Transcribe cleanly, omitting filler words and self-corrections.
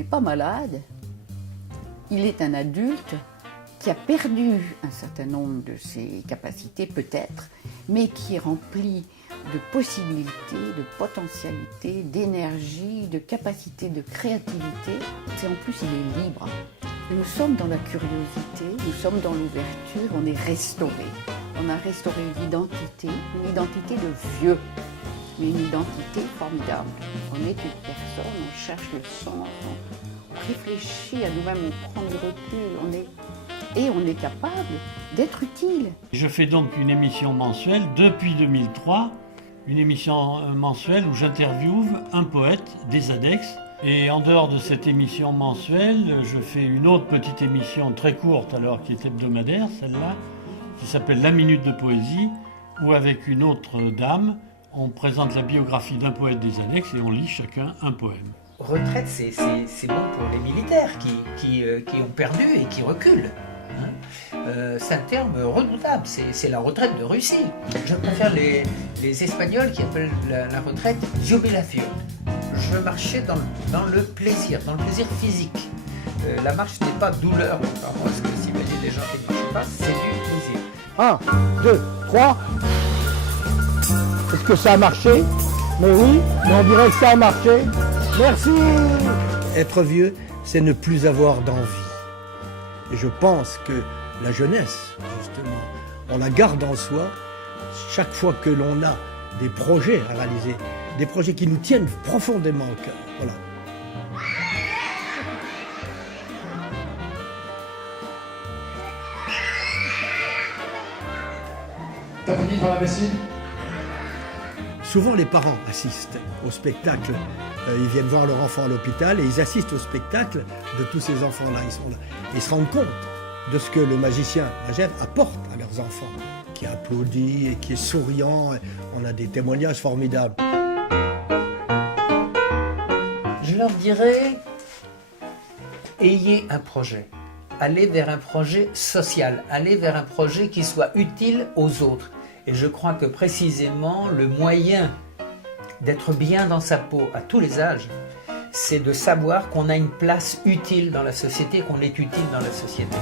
n'est pas malade, il est un adulte qui a perdu un certain nombre de ses capacités peut-être, mais qui est rempli de possibilités, de potentialités, d'énergie, de capacités, de créativité. Et en plus, il est libre. Et nous sommes dans la curiosité, nous sommes dans l'ouverture, on est restauré. On a restauré une identité de vieux, mais une identité formidable. On est une personne, on cherche le sens, on réfléchit à nous-mêmes, on prend du recul, et on est capable d'être utile. Je fais donc une émission mensuelle depuis 2003, une émission mensuelle où j'interviewe un poète des ADEX. Et en dehors de cette émission mensuelle, je fais une autre petite émission très courte, alors qui est hebdomadaire, celle-là, qui s'appelle La Minute de Poésie, où avec une autre dame, on présente la biographie d'un poète des ADEX et on lit chacun un poème. Retraite, c'est bon pour les militaires qui ont perdu et qui reculent. C'est un terme redoutable, c'est la retraite de Russie. Je préfère les Espagnols qui appellent la retraite jubilación. Je veux marcher dans le plaisir physique. La marche n'est pas douleur, parce que si vous voyez des gens qui ne marchent pas, c'est du plaisir. 1, 2, 3. Est-ce que ça a marché? Mais oui, mais on dirait que ça a marché. Merci. Être vieux, c'est ne plus avoir d'envie. Et je pense que la jeunesse, justement, on la garde en soi chaque fois que l'on a des projets à réaliser, des projets qui nous tiennent profondément au cœur. Voilà. T'as fini par la bassine? Souvent, les parents assistent au spectacle. Ils viennent voir leur enfant à l'hôpital et ils assistent au spectacle de tous ces enfants-là. Ils sont là. Ils se rendent compte de ce que le magicien Magève apporte à leurs enfants, qui applaudit et qui est souriant. On a des témoignages formidables. Je leur dirais, ayez un projet. Allez vers un projet social. Allez vers un projet qui soit utile aux autres. Et je crois que précisément le moyen d'être bien dans sa peau à tous les âges, c'est de savoir qu'on a une place utile dans la société, qu'on est utile dans la société.